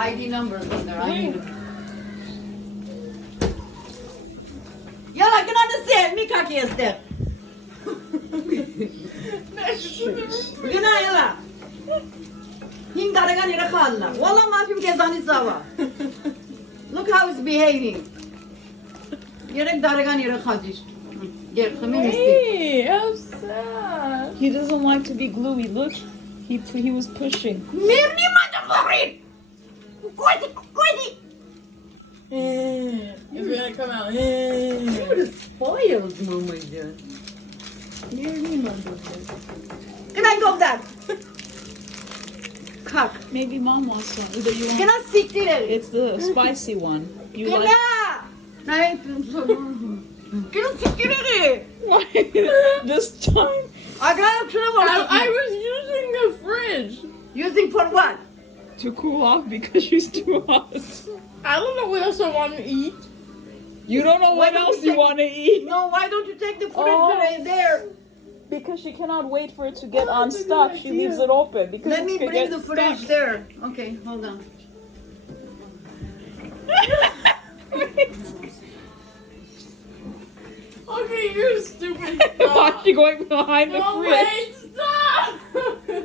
ID numbers in there. I need them. Yalla, can understand me kaki este. Gina yalla. Him daragan ira khalla. Wallah ma fi gezani sawa. Look how it's behaving. Yerek daragan ira khajish. Gel khamin Hey, how sad. He doesn't like to be gluey. Look, he was pushing. Mirni motherfucker. Koidi. It's gonna come out. You were spoiled, mama. Can I go that? Cock. Maybe mom wants some. Either you want. Can I sit there? It's the spicy one. You Can like? I? Can I sit there? Why this time? I was using the fridge Using for what? to cool off because she's too hot. I don't know what else I want to eat. You don't know what Why don't else you you take- want to eat No, why don't you take the fridge Oh. there? because she cannot wait for it to get unstuck. She leaves it open because Let it me could bring get the fridge stuck. there. Okay, hold on. Okay, you're stupid. Why is she going behind the No, fridge? wait, stop!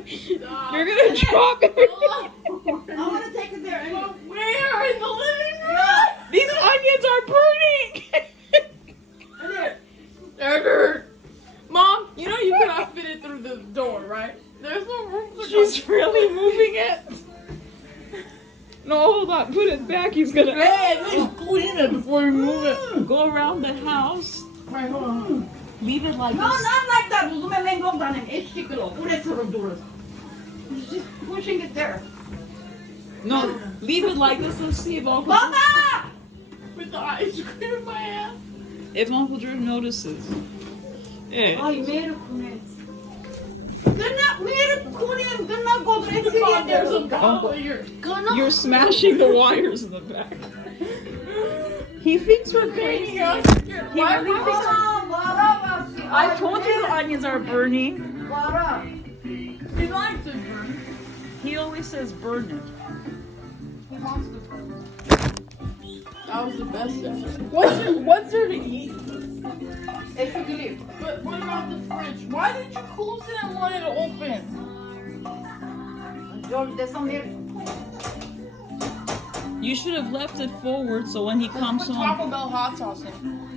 Stop. You're gonna drop everything. I want to take it there. But where? In the living room? These onions are burning. There. Mom, you know you cannot fit it through the door, right? There's no room for She's really moving it. No, hold on. Put it back. He's gonna Hey, at least clean it before you move it. go around the house. Right, hold on. Leave it like No, this. not like that. Uzume mengo danem. Eşiklo. Uğraşırım durur. She's pushing it there. No, leave it like this. Let's see if Uncle Baba! With the ice cream in my hand. Drew notices. Yeah. Ay Mary Kunet. Gana Mary Kunet. Gana godresi Mom, there's a yedim. bottle here. Gana. You're smashing the wires in the back. He thinks we're crazy. Why really am thinks- Vara basi. I told you the onions are burning. Vara. He likes it, burn. He always says burn it. He wants to burn. That was the best ever. What's there to eat? Eşikli. But what about the fridge? Why did you close it and let it open? George desem bir. You should have left it forward so when he comes Put home. Taco Bell hot sauce in.